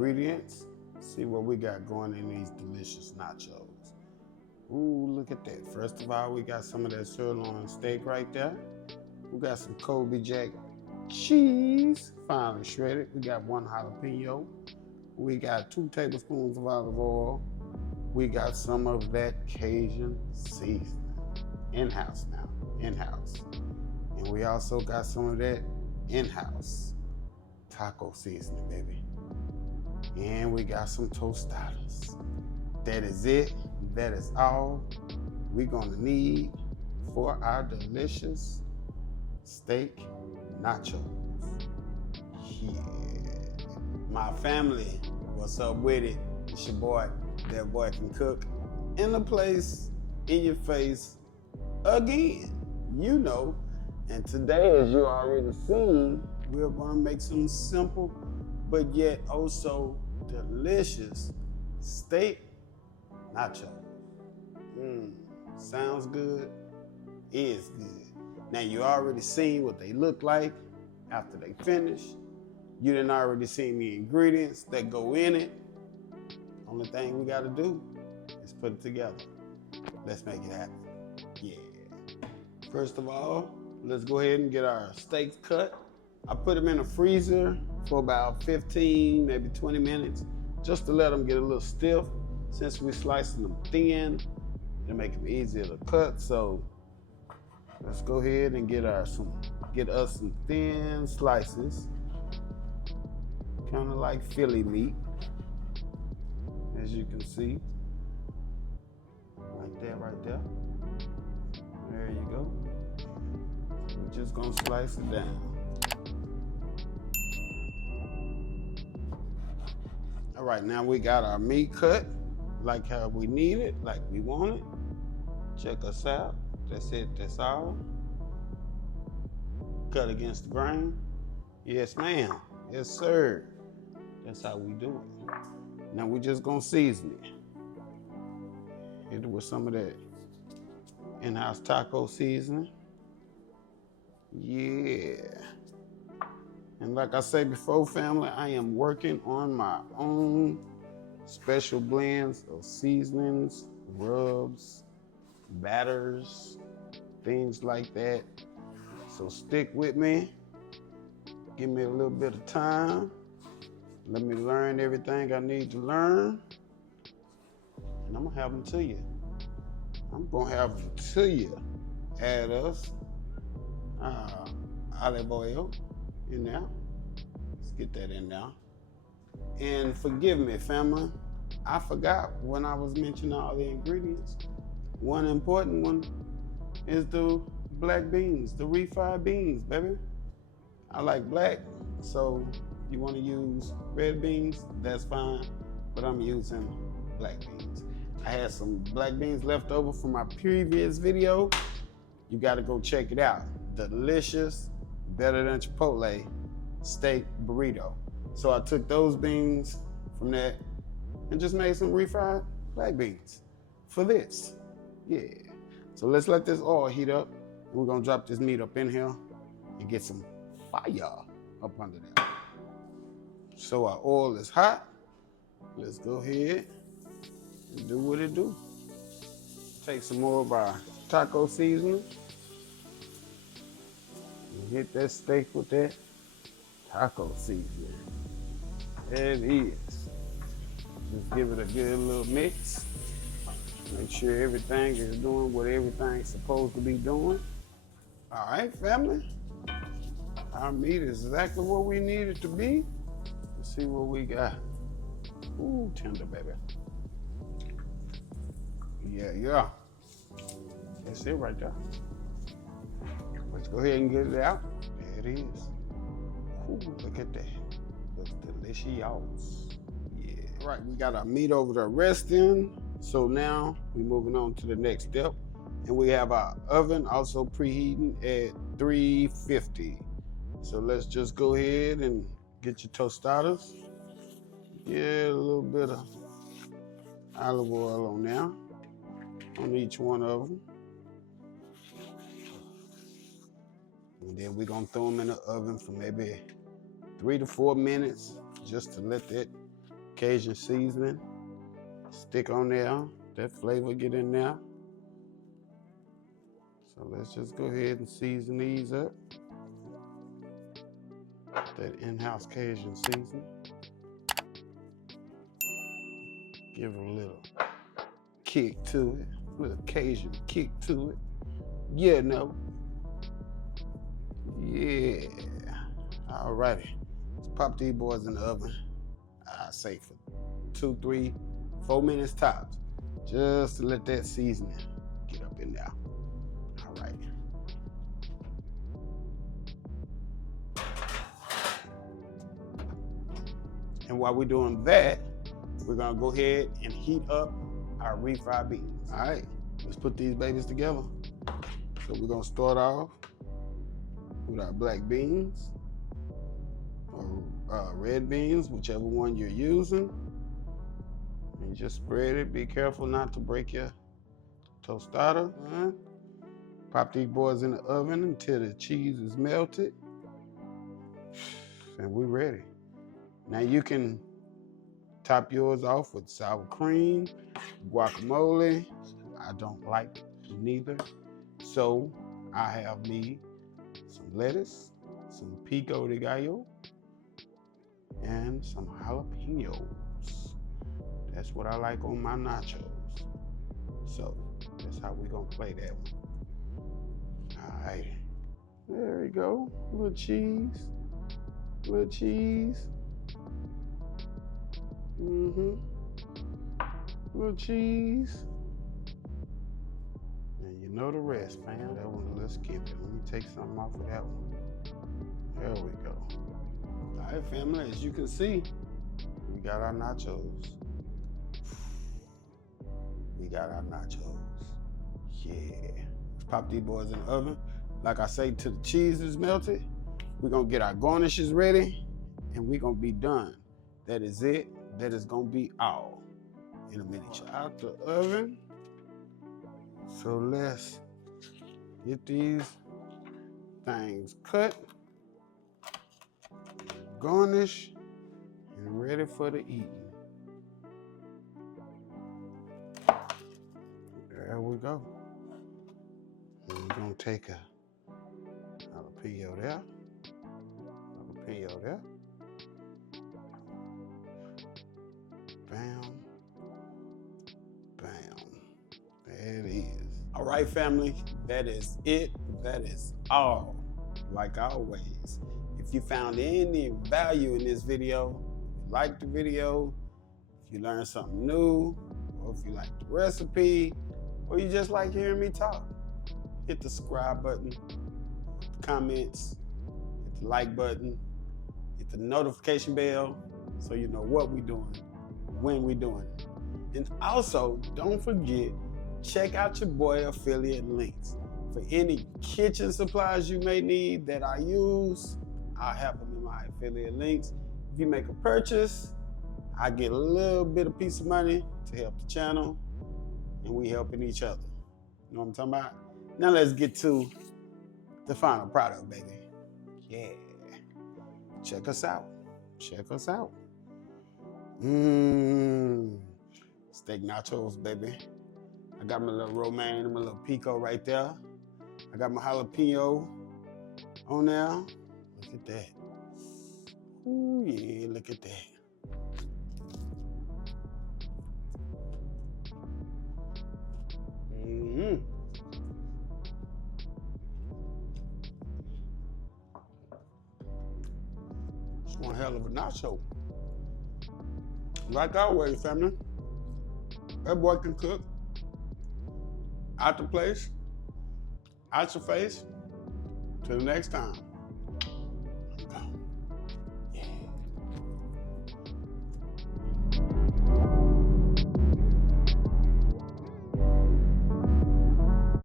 ingredients. See what we got going in these delicious nachos. Ooh, look at that. First of all, we got some of that sirloin steak right there. We got some Colby Jack cheese, finely shredded. We got 1 jalapeno. We got 2 tablespoons of olive oil. We got some of that Cajun seasoning. In-house now, in-house. And we also got some of that in-house taco seasoning, baby. And we got some tostadas. That is it. That is all we're gonna need for our delicious steak nachos. Yeah. My family, what's up with it? It's your boy, that boy can cook. In the place, in your face, again, you know. And today, as you already seen, we're gonna make some simple, but yet also delicious steak nachos. Sounds good, is good. Now you already seen what they look like after they finish. You done already seen the ingredients that go in it. Only thing we gotta do is put it together. Let's make it happen. Yeah. First of all, let's go ahead and get our steaks cut. I put them in the freezer for about 15, maybe 20 minutes, just to let them get a little stiff. Since we're slicing them thin, it'll make them easier to cut. So let's go ahead and get us some thin slices, kind of like Philly meat, as you can see. Right there. There you go. We're just gonna slice it down. All right, now we got our meat cut like how we need it, like we want it. Check us out. That's it, that's all. Cut against the grain. Yes, ma'am. Yes, sir. That's how we do it. Now we're just gonna season it. Hit it with some of that in-house taco seasoning. Yeah. And like I said before, family, I am working on my own special blends of seasonings, rubs, batters, things like that. So stick with me. Give me a little bit of time. Let me learn everything I need to learn. And I'm gonna have them to you. I'm gonna have them to you. Add us olive oil in there. Let's get that in there. And forgive me, family. I forgot when I was mentioning all the ingredients. One important one is the black beans, the refried beans, baby. I like black, so you want to use red beans, that's fine, but I'm using black beans. I had some black beans left over from my previous video. You gotta go check it out. Delicious, better than Chipotle steak burrito. So I took those beans from that and just made some refried black beans for this. Yeah. So let's let this oil heat up. We're gonna drop this meat up in here and get some fire up under there. So our oil is hot. Let's go ahead and do what it do. Take some more of our taco seasoning and hit that steak with that taco seasoning. There it is. Just give it a good little mix. Make sure everything is doing what everything's supposed to be doing. All right, family. Our meat is exactly what we need it to be. Let's see what we got. Ooh, tender, baby. Yeah. That's it right there. Let's go ahead and get it out. There it is. Ooh, look at that. Looks delicious. Yeah. All right, we got our meat over there resting. So now we're moving on to the next step. And we have our oven also preheating at 350. So let's just go ahead and get your tostadas. Yeah, a little bit of olive oil on there, on each one of them. And then we're gonna throw them in the oven for maybe 3 to 4 minutes, just to let that Cajun seasoning. Stick on there. That flavor get in there. So let's just go ahead and season these up. That in-house Cajun seasoning. Give it a little kick to it. A little Cajun kick to it. Yeah, no. Yeah. Alrighty. Let's pop these boys in the oven. I say for 2, 3, 4 minutes tops. Just to let that seasoning get up in there. Alright. And while we're doing that, we're gonna go ahead and heat up our refried beans. Alright, let's put these babies together. So we're gonna start off with our black beans, or red beans, whichever one you're using. And just spread it. Be careful not to break your tostada. Pop these boys in the oven until the cheese is melted. And we're ready. Now you can top yours off with sour cream, guacamole. I don't like neither. So I have me some lettuce, some pico de gallo, and some jalapenos. That's what I like on my nachos. So that's how we're gonna play that one. All right, there we go. Little cheese, little cheese. Little cheese. And you know the rest, fam. That one, let's skip it. Let me take something off of that one. There we go. All right, family, as you can see, we got our nachos. We got our nachos. Yeah. Let's pop these boys in the oven. Like I say, till the cheese is melted, we're gonna get our garnishes ready, and we're gonna be done. That is it. That is gonna be all in a minute. Out the oven. So let's get these things cut, garnish, and ready for the eating. There we go. And we're gonna take a jalapeno there, jalapeno there. Bam, bam, there it is. All right, family, that is it. That is all. Like always, if you found any value in this video, if you liked the video, if you learned something new, or if you like the recipe, or you just like hearing me talk, hit the subscribe button, comments, hit the like button, hit the notification bell so you know what we're doing, when we're doing it. And also, don't forget, check out your boy affiliate links. For any kitchen supplies you may need that I use, I'll have them in my affiliate links. If you make a purchase, I get a little bit of piece of money to help the channel, and we helping each other. You know what I'm talking about? Now let's get to the final product, baby. Yeah. Check us out. Check us out. Steak nachos, baby. I got my little romaine and my little pico right there. I got my jalapeno on there. Look at that. Ooh, yeah, look at that. It's one hell of a nacho. Like always, family. That boy can cook. Out the place, out your face. Till the next time.